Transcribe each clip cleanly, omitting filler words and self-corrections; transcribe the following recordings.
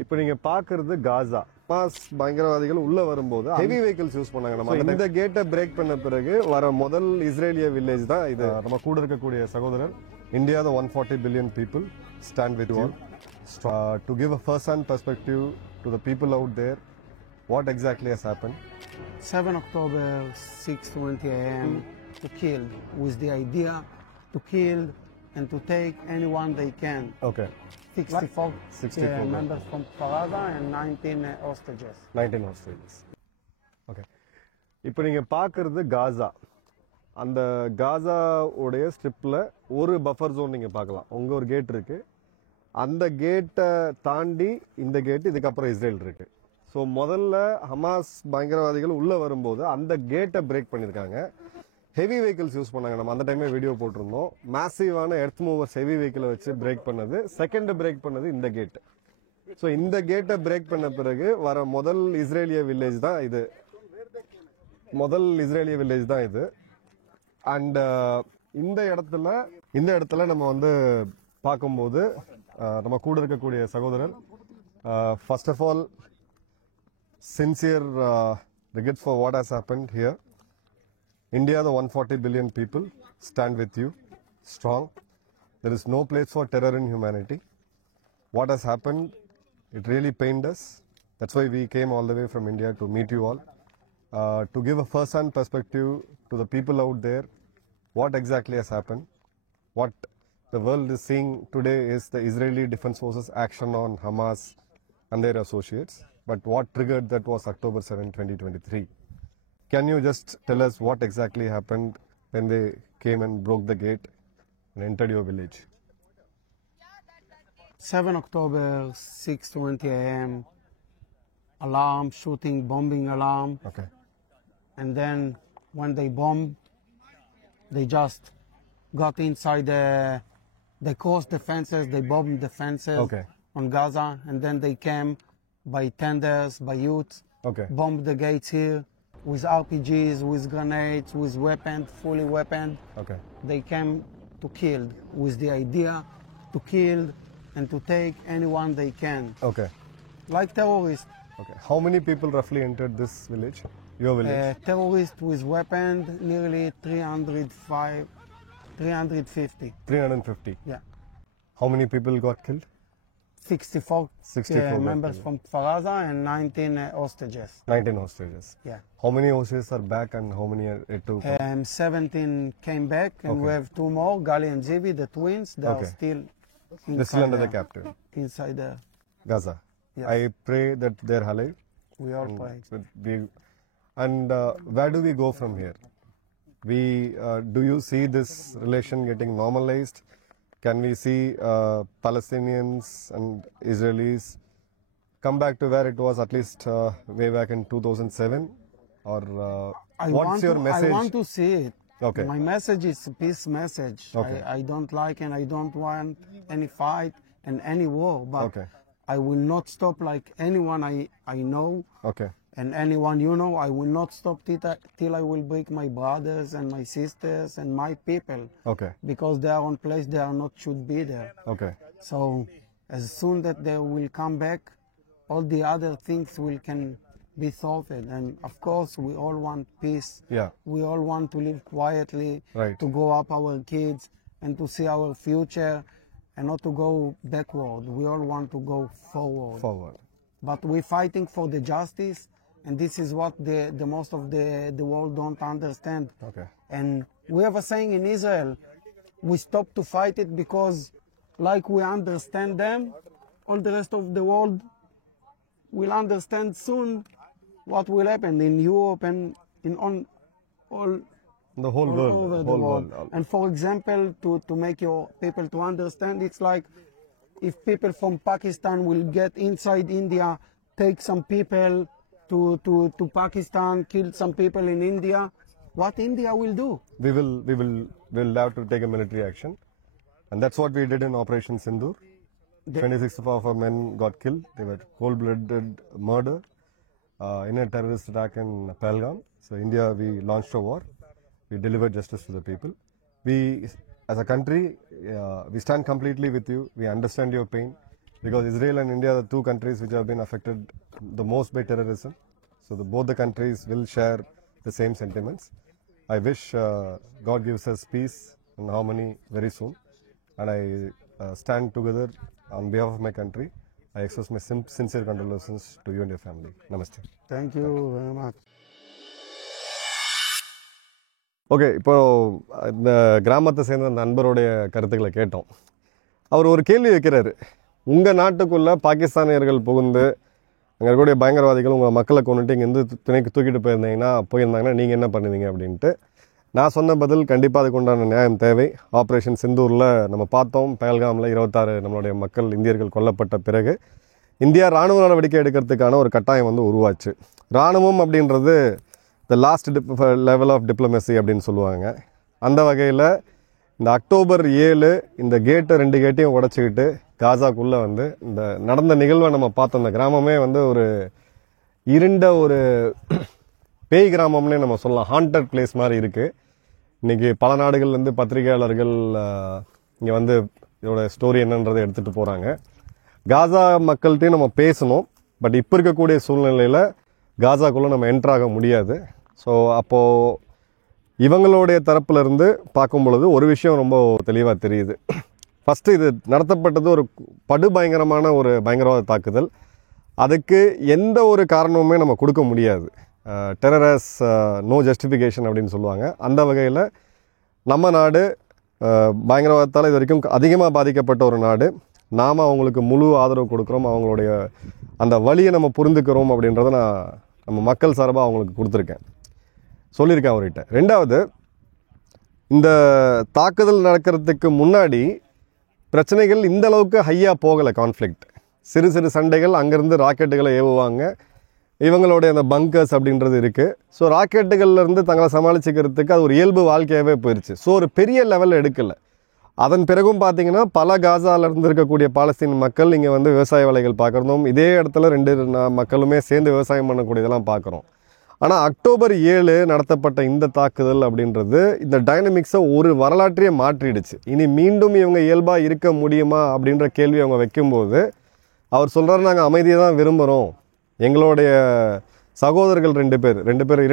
இப்போ நீங்க பாக்குறது காசா பாஸ் பயங்கரவாதிகள் உள்ள வரும்போது ஹெவி வெஹிக்கிள்ஸ் யூஸ் பண்ணாங்க. நம்ம இந்த கேட்டை பிரேக் பண்ண பிறகு வர முதல் இஸ்ரேலிய வில்லேஜ் தான் இது. நம்ம கூட இருக்கக்கூடிய சகோதரர் India the 140 billion people stand with you to give a first-hand perspective to the people out there. What exactly has happened? 7 October, 6:20 a.m. to kill with the idea to kill and to take anyone they can. Okay. 64 members from Farada and 19 hostages. 19 hostages. Okay. இப்போ நீங்க பாக்குறது காசா. அந்த காசா உடைய ஸ்ட்ரிப்ல ஒரு buffer zone நீங்க பார்க்கலாம். உங்க ஒரு கேட் இருக்கு. அந்த கேட்டை தாண்டி இந்த கேட், இதுக்கப்புறம் இஸ்ரேல் இருக்கு. ஸோ முதல்ல ஹமாஸ் பயங்கரவாதிகள் உள்ள வரும்போது அந்த கேட்டை பிரேக் பண்ணியிருக்காங்க. ஹெவி வெஹிக்கிள்ஸ் யூஸ் பண்ணாங்க. நம்ம அந்த டைமே வீடியோ போட்டிருந்தோம். மேசிவான எர்த் மூவர்ஸ் ஹெவி வெஹிக்கிளை வச்சு பிரேக் பண்ணது. செகண்ட் பிரேக் பண்ணது இந்த கேட். ஸோ இந்த கேட்டை பிரேக் பண்ண பிறகு வர முதல் இஸ்ரேலிய வில்லேஜ் தான் இது. அண்ட் இந்த இடத்துல நம்ம வந்து பார்க்கும்போது நம்ம கூட இருக்கக்கூடிய சகோதரர் first of all sincere regrets for what has happened here. India, the 140 billion people, stand with you, strong. There is no place for terror in humanity. What has happened, it really pained us. That's why we came all the way from India to meet you all, to give a first-hand perspective to the people out there, what exactly has happened. What the world is seeing today is the Israeli Defense Forces action on Hamas and their associates. But what triggered that was October 7, 2023. Can you just tell us what exactly happened when they came and broke the gate and entered your village? 7 October, 6:20 a.m. Alarm, shooting, bombing alarm. Okay. And then when they bombed, they just got inside they crossed the fences, they bombed the fences Okay. on Gaza, and then they came by tenders, by youths, Okay. bombed the gates here with RPGs, with grenades, with weapons, fully weaponed. Okay. They came to kill with the idea to kill and to take anyone they can, Okay. like terrorists. Okay. How many people roughly entered this village? Your village? Terrorists with weapons, nearly 350. 350. Yeah. How many people got killed? 64 64 members from Faraza and 19 hostages. 19 hostages. Yeah. How many hostages are back and how many are yet to come? 17 came back, and we Okay. have two more, Gali and Zivi, the twins. They Okay. are still They're still under the there, captive. inside there. Gaza. Yes. I pray that they're alive. We all pray. And where do we go from here? Do you see this relation getting normalized? Can we see Palestinians and Israelis come back to where it was at least way back in 2007? Or what's your message? I want to see it. Okay. My message is a peace message. Okay. I don't like and I don't want any fight and any war, but Okay. I will not stop like anyone I know. Okay. And anyone you know, I will not stop till I will break my brothers and my sisters and my people, Okay. because they are on place they are not should be there. Okay. So as soon that they will come back, all the other things can be solved. And of course, we all want peace. Yeah. We all want to live quietly, Right. to grow up our kids and to see our future, and not to go backward. We all want to go forward. Forward. But we're fighting for the justice, and this is what the most of the world don't understand. Okay. And we have a saying in Israel, we stop to fight it because like we understand them, all the rest of the world will understand soon what will happen in Europe and in all The whole all world. over the whole world. world. And for example, to make your people to understand, it's like if people from Pakistan will get inside India, take some people to Pakistan, kill some people in India, what India will do? We'll have to take a military action, and that's what we did in Operation Sindoor. 26 of our men got killed. They were cold-blooded murder in a terrorist attack in Pahalgam. So India, we launched a war. We delivered justice to the people. We, as a country, we stand completely with you. We understand your pain. because Israel and India are the two countries which have been affected the most by terrorism. So both the countries will share the same sentiments. I wish God gives us peace and harmony very soon, and I stand together on behalf of my country. I express my sincere condolences to you and your family. Namaste. Thank you very much. Okay, இப்போ இந்த கிராமத்தை சேர்ந்த அந்த நண்பருடைய கருத்துக்களை கேட்டோம். அவர் ஒரு கேள்வி வைக்கிறாரு. உங்கள் நாட்டுக்குள்ளே பாகிஸ்தானியர்கள் புகுந்து அங்கே இருக்கக்கூடிய பயங்கரவாதிகள் உங்கள் மக்களை கொண்டுட்டு இங்கேருந்து துணைக்கு தூக்கிட்டு போயிருந்தாங்கன்னா நீங்கள் என்ன பண்ணுவீங்க அப்படின்ட்டு. நான் சொன்ன பதில், கண்டிப்பாக அதுக்கு உண்டான நியாயம் தேவை. ஆப்ரேஷன் சிந்தூரில் நம்ம பார்த்தோம், பஹல்காமில் 26 நம்மளுடைய மக்கள் இந்தியர்கள் கொல்லப்பட்ட பிறகு இந்தியா இராணுவ நடவடிக்கை எடுக்கிறதுக்கான ஒரு கட்டாயம் வந்து உருவாச்சு. இராணுவம் அப்படின்றது the last level of diplomacy அப்படின்னு சொல்லுவாங்க. அந்த வகையில் இந்த அக்டோபர் 7 இந்த 2 கேட்டையும் உடச்சிக்கிட்டு காசாக்குள்ளே வந்து இந்த நடந்த நிகழ்வை நம்ம பார்த்தோம். அந்த கிராமமே வந்து ஒரு இருண்ட ஒரு பேய் கிராமம்னே நம்ம சொல்லலாம். ஹாண்டட் பிளேஸ் மாதிரி இருக்குது. இன்றைக்கி பல நாடுகள்லேருந்து பத்திரிகையாளர்கள் இங்கே வந்து இதோட ஸ்டோரி என்னன்றதை எடுத்துகிட்டு போகிறாங்க. காசா மக்கள்கிட்டையும் நம்ம பேசணும். பட் இப்போ இருக்கக்கூடிய சூழ்நிலையில் காசாக்குள்ளே நம்ம என்ட்ராக முடியாது. ஸோ அப்போது இவங்களுடைய தரப்புலேருந்து பார்க்கும் பொழுது ஒரு விஷயம் ரொம்ப தெளிவாக தெரியுது. ஃபஸ்ட்டு இது நடத்தப்பட்டது ஒரு படுபயங்கரமான ஒரு பயங்கரவாத தாக்குதல். அதுக்கு எந்த ஒரு காரணமுமே நம்ம கொடுக்க முடியாது. டெரரஸ் நோ ஜஸ்டிஃபிகேஷன் அப்படின்னு சொல்லுவாங்க. அந்த வகையில் நம்ம நாடு பயங்கரவாதத்தால் இது வரைக்கும் அதிகமாக பாதிக்கப்பட்ட ஒரு நாடு. நாம் அவங்களுக்கு முழு ஆதரவு கொடுக்குறோம். அவங்களுடைய அந்த வழியை நம்ம புரிந்துக்கிறோம் அப்படின்றத நான் நம்ம மக்கள் சார்பாக அவங்களுக்கு கொடுத்துருக்கேன், சொல்லியிருக்கேன் அவர்கிட்ட. ரெண்டாவது, இந்த தாக்குதல் நடக்கிறதுக்கு முன்னாடி பிரச்சனைகள் இந்த அளவுக்கு ஹையாக போகலை. கான்ஃப்ளிக்ட், சிறு சிறு சண்டைகள், அங்கேருந்து ராக்கெட்டுகளை ஏவுவாங்க. இவங்களுடைய அந்த பங்கர்ஸ் அப்படின்றது இருக்குது. ஸோ ராக்கெட்டுகள்லேருந்து தங்களை சமாளிச்சுக்கிறதுக்கு அது ஒரு இயல்பு வாழ்க்கையாகவே போயிடுச்சு. ஸோ ஒரு பெரிய லெவலில் எடுக்கலை. அதன் பிறகும் பார்த்தீங்கன்னா பல காசாவிலேருந்து இருக்கக்கூடிய பாலஸ்தீன் மக்கள் இங்கே வந்து விவசாய வேலைகள் பார்க்குறதும், இதே இடத்துல 2 மக்களுமே சேர்ந்து விவசாயம் பண்ணக்கூடியதெல்லாம் பார்க்குறோம். ஆனால் அக்டோபர் 7 நடத்தப்பட்ட இந்த தாக்குதல் அப்படின்றது இந்த டைனமிக்ஸை ஒரு வரலாற்றையே மாற்றிடுச்சு. இனி மீண்டும் இவங்க இயல்பாக இருக்க முடியுமா அப்படின்ற கேள்வி அவங்க வைக்கும்போது அவர் சொல்கிறார், நாங்கள் அமைதியை தான் விரும்புகிறோம். எங்களுடைய சகோதரர்கள் 2 பேர்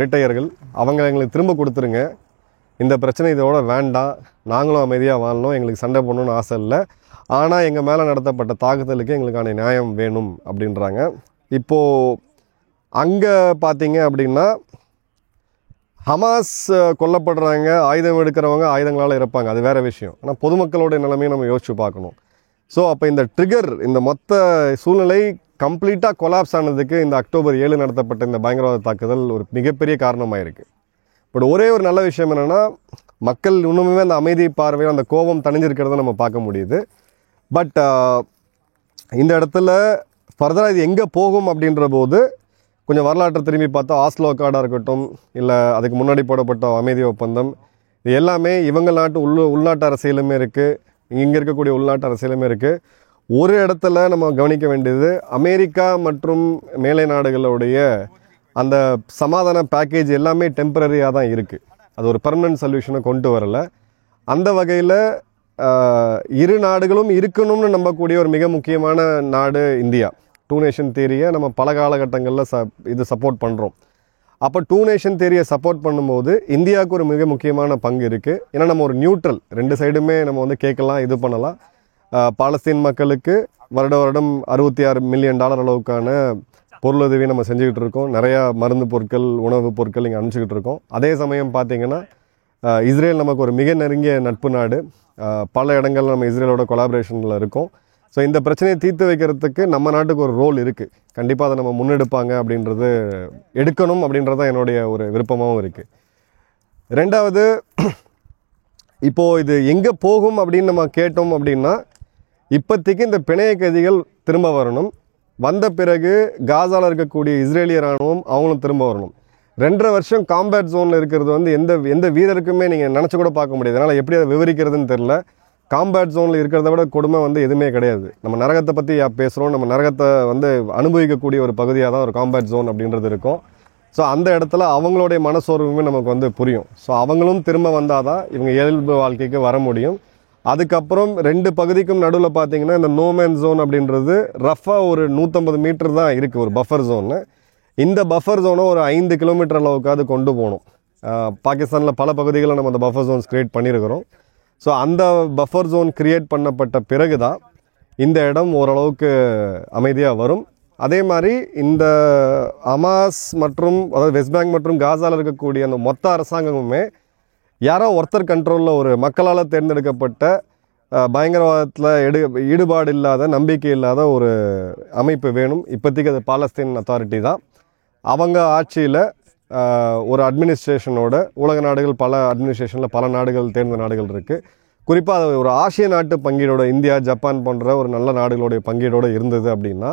இரட்டையர்கள், அவங்க எங்களுக்கு திரும்ப கொடுத்துருங்க. இந்த பிரச்சனை இதோட வேண்டாம், நாங்களும் அமைதியாக வாழணும், எங்களுக்கு சண்டை போடணும்னு ஆசை இல்லை. ஆனால் எங்கள் மேலே நடத்தப்பட்ட தாக்குதலுக்கு எங்களுக்கான நியாயம் வேணும் அப்படின்றாங்க. இப்போது அங்கே பார்த்தீங்க அப்படின்னா ஹமாஸ் கொல்லப்படுறாங்க, ஆயுதம் எடுக்கிறவங்க ஆயுதங்களால் இறப்பாங்க, அது வேறு விஷயம். ஆனால் பொதுமக்களுடைய நிலைமையை நம்ம யோசிச்சு பார்க்கணும். ஸோ அப்போ இந்த ட்ரிகர், இந்த மொத்த சூழ்நிலை கம்ப்ளீட்டாக கொலாப்ஸ் ஆனதுக்கு இந்த அக்டோபர் 7 நடத்தப்பட்ட இந்த பயங்கரவாத தாக்குதல் ஒரு மிகப்பெரிய காரணமாக இருக்குது. பட் ஒரே ஒரு நல்ல விஷயம் என்னென்னா, மக்கள் இன்னுமே அந்த அமைதி பார்வையில் அந்த கோபம் தணிஞ்சிருக்கிறத நம்ம பார்க்க முடியுது. பட் இந்த இடத்துல ஃபர்தராக இது எங்கே போகும் அப்படின்ற போது கொஞ்சம் வரலாற்றை திரும்பி பார்த்தா ஆஸ்லோ அக்கார்டாக இருக்கட்டும், இல்லை அதுக்கு முன்னாடி போடப்பட்ட அமைதி ஒப்பந்தம், இது எல்லாமே இவங்க நாட்டு உள்நாட்டு அரசியலுமே இருக்குது, இங்கே இருக்கக்கூடிய உள்நாட்டு அரசியலுமே இருக்குது. ஒரு இடத்துல நம்ம கவனிக்க வேண்டியது, அமெரிக்கா மற்றும் மேலை நாடுகளுடைய அந்த சமாதான பேக்கேஜ் எல்லாமே டெம்பரரியாக தான் இருக்குது. அது ஒரு பெர்மனன்ட் சொல்யூஷனை கொண்டு வரலை. அந்த வகையில் இரு நாடுகளும் இருக்கணும்னு நம்பக்கூடிய ஒரு மிக முக்கியமான நாடு இந்தியா. 2 நேஷன் தியரியை நம்ம பல காலகட்டங்களில் இது சப்போர்ட் பண்ணுறோம். அப்போ 2 நேஷன் தியரியை சப்போர்ட் பண்ணும்போது இந்தியாவுக்கு ஒரு மிக முக்கியமான பங்கு இருக்குது. ஏன்னா நம்ம ஒரு நியூட்ரல், 2 சைடுமே நம்ம வந்து கேட்கலாம், இது பண்ணலாம். பாலஸ்தீன் மக்களுக்கு வருடம் $66 மில்லியன் அளவுக்கான பொருளுதவி நம்ம செஞ்சுக்கிட்டு இருக்கோம். நிறையா மருந்து பொருட்கள், உணவுப் பொருட்கள் இங்கே அனுப்பிச்சிக்கிட்டு இருக்கோம். அதே சமயம் பார்த்திங்கன்னா இஸ்ரேல் நமக்கு ஒரு மிக நெருங்கிய நட்பு நாடு. பல இடங்கள் நம்ம இஸ்ரேலோட கொலாபரேஷனில் இருக்கோம். ஸோ இந்த பிரச்சனையை தீர்த்து வைக்கிறதுக்கு நம்ம நாட்டுக்கு ஒரு ரோல் இருக்குது. கண்டிப்பாக அதை நம்ம முன்னெடுப்பாங்க அப்படின்றது, எடுக்கணும் அப்படின்றது தான் என்னுடைய ஒரு விருப்பமாகவும் இருக்குது. ரெண்டாவது, இப்போது இது எங்கே போகும் அப்படின்னு நம்ம கேட்டோம் அப்படின்னா, இப்போதைக்கு இந்த பிணைய கைதிகள் திரும்ப வரணும். வந்த பிறகு காசாவில் இருக்கக்கூடிய இஸ்ரேலிய இராணுவம் அவங்களும் திரும்ப வரணும். 2.5 வருஷம் காம்பேட் ஜோனில் இருக்கிறது வந்து எந்த வீரருக்குமே நீங்கள் நினச்சி கூட பார்க்க முடியாது. அதனால் எப்படி அதை விவரிக்கிறதுன்னு தெரில. காம்பேட் ஜோனில் இருக்கிறத விட கொடுமை வந்து எதுவுமே கிடையாது. நம்ம நரகத்தை பற்றி பேசுகிறோம், நம்ம நரகத்தை வந்து அனுபவிக்கக்கூடிய ஒரு பகுதியாக தான் ஒரு காம்பேட் ஜோன் அப்படின்றது இருக்கும். ஸோ அந்த இடத்துல அவங்களுடைய மனசோர்வுமே நமக்கு வந்து புரியும். ஸோ அவங்களும் திரும்ப வந்தால் தான் இவங்க இயல்பு வாழ்க்கைக்கு வர முடியும். அதுக்கப்புறம் 2 பகுதிக்கும் நடுவில் பார்த்தீங்கன்னா இந்த நோமேன் ஜோன் அப்படின்றது ரஃபாக ஒரு 150 மீட்டர் தான் இருக்குது ஒரு பஃபர் ஜோன்னு. இந்த பஃபர் ஜோனை ஒரு 5 கிலோமீட்டர் அளவுக்காவது கொண்டு போகணும். பாகிஸ்தானில் பல பகுதிகளில் நம்ம அந்த பஃபர் ஜோன்ஸ் கிரியேட் பண்ணியிருக்கிறோம். ஸோ அந்த பஃபர் ஜோன் கிரியேட் பண்ணப்பட்ட பிறகு தான் இந்த இடம் ஓரளவுக்கு அமைதியாக வரும். அதே மாதிரி இந்த ஹமாஸ் மற்றும் அதாவது வெஸ்ட் பேங்க் மற்றும் காசாவில் இருக்கக்கூடிய அந்த மொத்த அரசாங்கமுமே யாரோ ஒருத்தர் கண்ட்ரோலில் ஒரு மக்களால் தேர்ந்தெடுக்கப்பட்ட பயங்கரவாதத்தில் ஈடுபாடு இல்லாத நம்பிக்கை இல்லாத ஒரு அமைப்பு வேணும். இப்போதைக்கு அது பாலஸ்தீன் அத்தாரிட்டி தான். அவங்க ஆட்சியில் ஒரு அட்மினிஸ்ட்ரேஷனோட உலக நாடுகள் பல அட்மினிஸ்ட்ரேஷனில் பல நாடுகள் தேர்ந்த நாடுகள் இருக்குது. குறிப்பாக அது ஒரு ஆசிய நாட்டு பங்கீடோட இந்தியா ஜப்பான் போன்ற ஒரு நல்ல நாடுகளுடைய பங்கீடோடு இருந்தது அப்படின்னா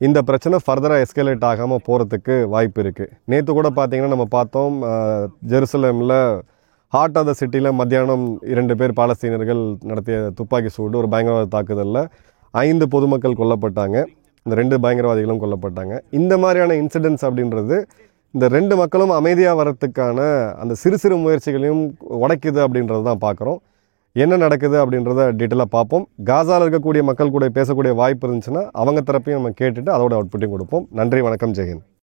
இந்த பிரச்சனை ஃபர்தராக எஸ்கலேட் ஆகாமல் போகிறதுக்கு வாய்ப்பு இருக்குது. நேற்று கூட பார்த்திங்கன்னா நம்ம பார்த்தோம் ஜெருசலேமில் ஹார்ட் ஆஃப் த சிட்டியில் மத்தியானம் 2 பேர் பாலஸ்தீனர்கள் நடத்திய துப்பாக்கி சூடு ஒரு பயங்கரவாத தாக்குதலில் 5 பொதுமக்கள் கொல்லப்பட்டாங்க. இந்த 2 பயங்கரவாதிகளும் கொல்லப்பட்டாங்க. இந்த மாதிரியான இன்சிடென்ட்ஸ் அப்படின்றது இந்த 2 மக்களும் அமைதியாக வரத்துக்கான அந்த சிறு சிறு முயற்சிகளையும் உடைக்குது அப்படின்றது தான் பார்க்குறோம். என்ன நடக்குது அப்படின்றத டீட்டெயிலாக பார்ப்போம். காசாவில் இருக்கக்கூடிய மக்கள் கூட பேசக்கூடிய வாய்ப்பு இருந்துச்சுன்னா அவங்க தரப்பையும் நம்ம கேட்டுட்டு அதோட அவுட்புட்டையும் கொடுப்போம். நன்றி, வணக்கம், ஜெயஹிந்த்.